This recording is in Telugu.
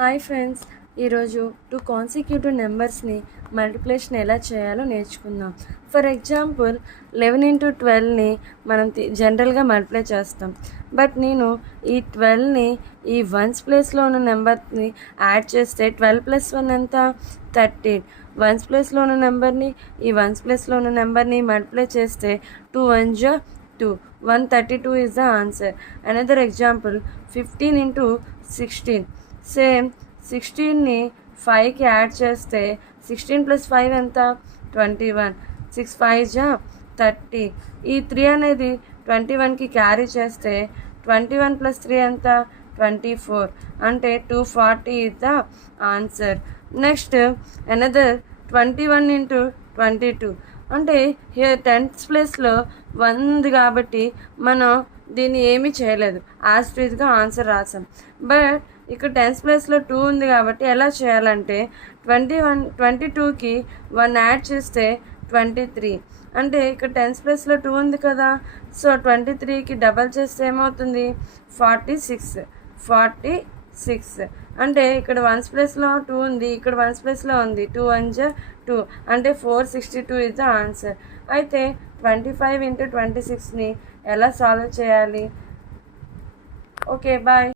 హాయ్ ఫ్రెండ్స్, ఈరోజు 2 కాన్సిక్యూటివ్ నెంబర్స్ని మల్టిప్లికేషన్ ఎలా చేయాలో నేర్చుకుందాం. ఫర్ ఎగ్జాంపుల్ 11 into 12ని మనం జనరల్గా మల్టిప్లై చేస్తాం. బట్ నేను ఈ 12ని ఈ వన్స్ ప్లేస్లో ఉన్న నెంబర్ని యాడ్ చేస్తే 12 + 1 ఎంత? 13. వన్స్ ప్లేస్లో ఉన్న నెంబర్ని ఈ వన్స్ ప్లేస్లో ఉన్న నెంబర్ని మల్టిప్లై చేస్తే 2 1s are 2. 132 is the answer. Another example 15 into 16. Same 16ని 5కి యాడ్ చేస్తే 16 + 5 ఎంత? 21. 6 5s are 30. ఈ 3 అనేది 21కి క్యారీ చేస్తే 21 + 3 ఎంత? 24. అంటే 240 is the answer. Next another 21 into 22. అంటే హియర్ 10th ప్లేస్లో 1 ఉంది కాబట్టి మనం దీన్ని ఏమీ చేయలేదు, యాజ్ ఇట్ ఈజ్గా ఆన్సర్ రాసాం. బట్ ఇక్కడ 10th ప్లేస్లో 2 ఉంది కాబట్టి ఎలా చేయాలంటే 22కి 1 యాడ్ చేస్తే 23. అంటే ఇక్కడ 10th ప్లేస్లో 2 ఉంది కదా, సో 23కి డబల్ చేస్తే ఏమవుతుంది? 46. అంటే ఇక్కడ వన్స్ ప్లేస్లో 2 ఉంది, ఇక్కడ వన్స్ ప్లేస్లో ఉంది. 2 1s are 2 అంటే 462 ఇస్ ద ఆన్సర్. అయితే 25 into 26ని ఎలా సాల్వ్ చేయాలి? Okay, bye.